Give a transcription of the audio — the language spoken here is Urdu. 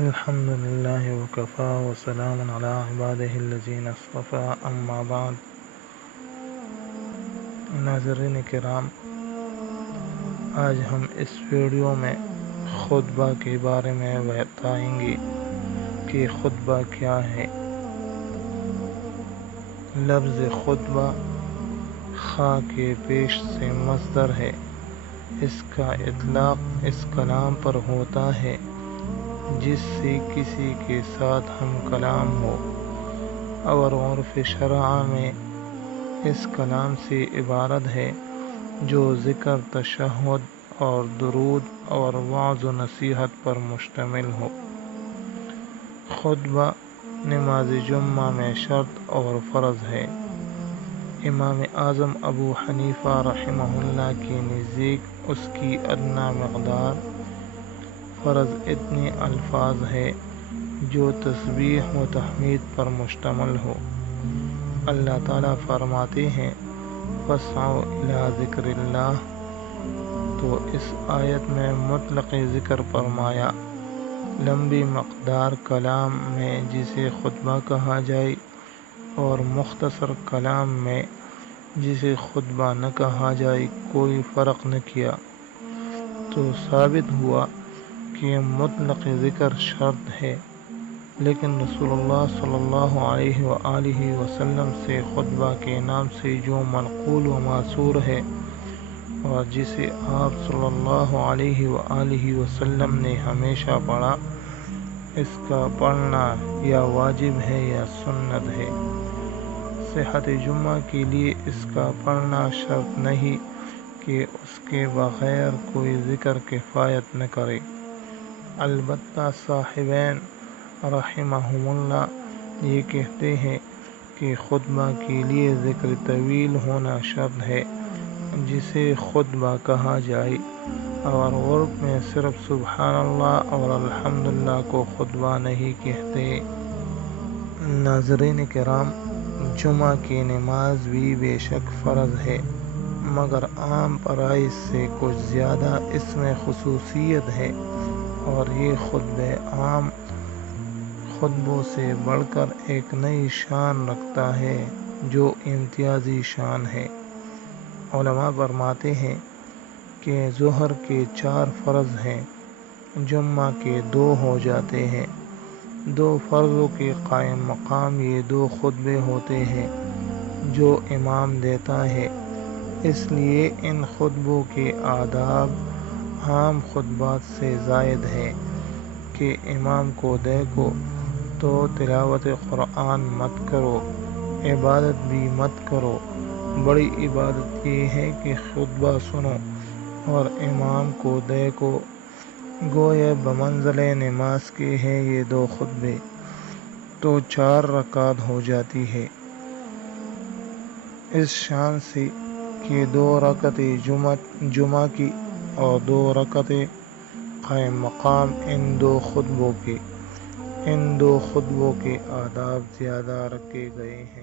الحمد للہ وکفا وسلام علی عبادہ الذین اصطفیٰ اما بعد۔ ناظرین کرام، آج ہم اس ویڈیو میں خطبہ کے بارے میں بتائیں گے کہ خطبہ کیا ہے۔ لفظ خطبہ خا کے پیش سے مصدر ہے۔ اس کا اطلاق اس کلام پر ہوتا ہے جس سے کسی کے ساتھ ہم کلام ہو، اور عرف شرع میں اس کلام سے عبارت ہے جو ذکر، تشہد اور درود اور وعظ و نصیحت پر مشتمل ہو۔ خطبہ نماز جمعہ میں شرط اور فرض ہے۔ امام اعظم ابو حنیفہ رحمہ اللہ کے نزدیک اس کی ادنیٰ مقدار فرض اتنے الفاظ ہے جو تسبیح و تحمید پر مشتمل ہو۔ اللہ تعالیٰ فرماتے ہیں فَاسْعَوْا إِلَىٰ ذِكْرِ اللَّهِ، تو اس آیت میں مطلق ذکر فرمایا۔ لمبی مقدار کلام میں جسے خطبہ کہا جائے اور مختصر کلام میں جسے خطبہ نہ کہا جائے کوئی فرق نہ کیا، تو ثابت ہوا کہ مطلق ذکر شرط ہے، لیکن رسول اللہ صلی اللہ علیہ وآلہ وسلم سے خطبہ کے نام سے جو منقول و ماثور ہے اور جسے آپ صلی اللہ علیہ وآلہ وسلم نے ہمیشہ پڑھا، اس کا پڑھنا یا واجب ہے یا سنت ہے۔ صحت جمعہ کے لیے اس کا پڑھنا شرط نہیں کہ اس کے بغیر کوئی ذکر کفایت نہ کرے۔ البتہ صاحبین رحمہم اللہ یہ کہتے ہیں کہ خطبہ کے لیے ذکر طویل ہونا شرط ہے جسے خطبہ کہا جائے، اور عرف میں صرف سبحان اللہ اور الحمدللہ کو خطبہ نہیں کہتے۔ ناظرین کرام، جمعہ کی نماز بھی بے شک فرض ہے، مگر عام فرائض سے کچھ زیادہ اس میں خصوصیت ہے، اور یہ خطبہ عام خطبوں سے بڑھ کر ایک نئی شان رکھتا ہے جو امتیازی شان ہے۔ علماء فرماتے ہیں کہ ظہر کے 4 فرض ہیں، جمعہ کے 2 ہو جاتے ہیں۔ 2 فرضوں کے قائم مقام یہ 2 خطبے ہوتے ہیں جو امام دیتا ہے، اس لیے ان خطبوں کے آداب عام خطبات سے زائد ہیں کہ امام کو دیکھو تو تلاوت قرآن مت کرو، عبادت بھی مت کرو۔ بڑی عبادت یہ ہے کہ خطبہ سنو اور امام کو دیکھو، گویا بمنزلِ نماز کے ہیں یہ 2 خطبے، تو 4 رکعت ہو جاتی ہے۔ اس شان سے کہ 2 رکعتیں جمعہ کی اور 2 رکعتیں قائم مقام ان 2 خطبوں کے آداب زیادہ رکھے گئے ہیں۔